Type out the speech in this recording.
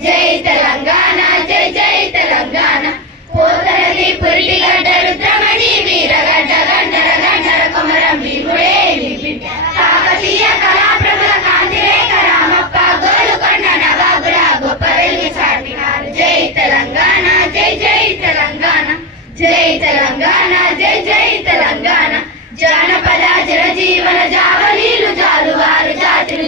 జై తెలంగాణ జై జై తెలంగాణ పోతరది పురిటిగడ్డ రుద్రమణి వీరగడ్డ గండర గండర కొమరం భీముడే బిడ్డ కాకతీయ కళాప్రభుల కాంతిరేఖ రామప్ప గోలుకొండ నవాబుల గొప్ప వెలుగు చాటినారు జై తెలంగాణ జై జై తెలంగాణ జై తెలంగాణ జై జై తెలంగాణ జానపద జనజీవన జావలీలు జాలువారు జాతులు